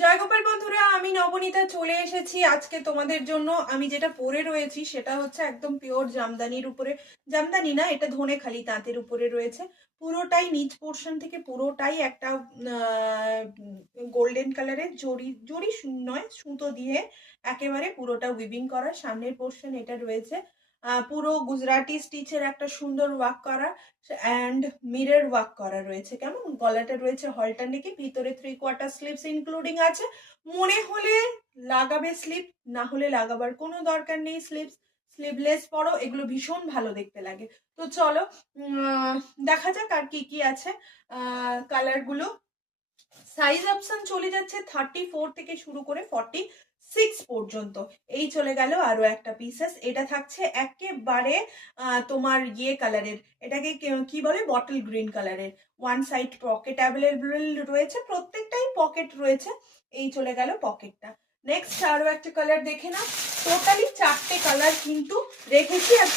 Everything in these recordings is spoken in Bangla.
জয় গোপাল বন্ধুরা, আমি নবনীতা চলে এসেছি আজকে তোমাদের জন্য। আমি যেটা পরে রয়েছি সেটা হচ্ছে একদম পিওর জামদানির উপরে। জামদানি না, এটা ধনেখালি তাঁতের উপরে রয়েছে। পুরোটাই নিচ পোর্শন থেকে পুরোটাই একটা গোল্ডেন কালারের জড়ি জড়ি নয়, সুতো দিয়ে একেবারে পুরোটা উইভিং করা। সামনের পোর্শন এটা রয়েছে পুরো গুজরাটি স্টিচের একটা সুন্দর ওয়ার্ক করা অ্যান্ড মিরর ওয়ার্ক করা রয়েছে। কেমন গলাটা রয়েছে হলটা নেকে, ভিতরে 3/4 স্লিভস ইনক্লুডিং আছে। মনে হলে লাগাবে স্লিভ, না হলে লাগাবার কোনো দরকার নেই। স্লিভলেস পরো, এগুলো ভীষণ ভালো দেখতে লাগে। তো চলো দেখা যাক আর কি কি আছে কালারগুলো। সাইজ অপশন চলে যাচ্ছে 34 থেকে শুরু করে 46 পর্যন্ত। এই চলে গেল আরো একটা পিসেস। এটা থাকছে একেবারে তোমার ইয়ে কালারের, এটাকে কি বলে, বটল গ্রিন কালারের। ওয়ান সাইড পকেট অ্যাভেলেবল রয়েছে, প্রত্যেকটাই পকেট রয়েছে। এই চলে গেল পকেটটা। নেক্সট আরো একটা কালার দেখে না। টোটালি 4টে কালার কিন্তু রেখেছি, আর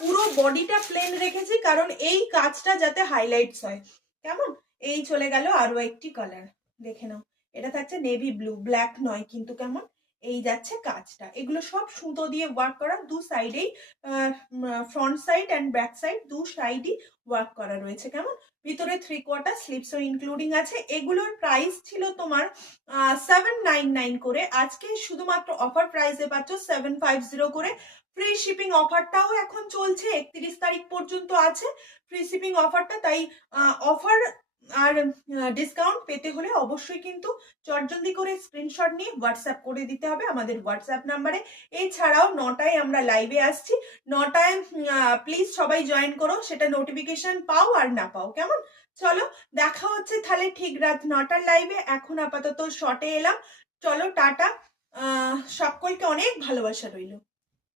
পুরো বডিটা প্লেন রেখেছি, কারণ এই কাজটা যাতে হাইলাইটস হয়। কেমন, এই চলে গেল আরো একটি কালার, দেখে নাও। এটা থাকছে নেভি ব্লু, ব্ল্যাক নয় কিন্তু। কেমন, এই যাচ্ছে কাজটা। এগুলো সব সুতো দিয়ে ওয়ার্ক করা, দু সাইডেই front side and back side দু সাইডই ওয়ার্ক করা রয়েছে। কেমন, ভিতরে 3/4 স্লিভসও ইনক্লুডিং আছে। এগুলোর প্রাইস ছিল তোমার 799 করে, আজকে শুধুমাত্র অফার প্রাইসে পাচ্ছ 750 করে। ফ্রি শিপিং অফারটাও এখন চলছে, 31 তারিখ পর্যন্ত আছে ফ্রি শিপিং অফারটা। তাই অফার আর ডিসকাউন্ট পেতে হলে অবশ্যই কিন্তু চটজলদি করে স্ক্রিনশট নিয়ে হোয়াটসঅ্যাপ করে দিতে হবে আমাদের হোয়াটসঅ্যাপ নাম্বারে। এছাড়াও 9টায় আমরা লাইভে আসছি, 9টায় প্লিজ সবাই জয়েন করো, সেটা নোটিফিকেশন পাও আর না পাও। কেমন, চলো দেখা হচ্ছে তাহলে ঠিক রাত 9টার লাইভে। এখন আপাতত শর্টে এলাম, চলো টাটা। সকলকে অনেক ভালোবাসা রইল।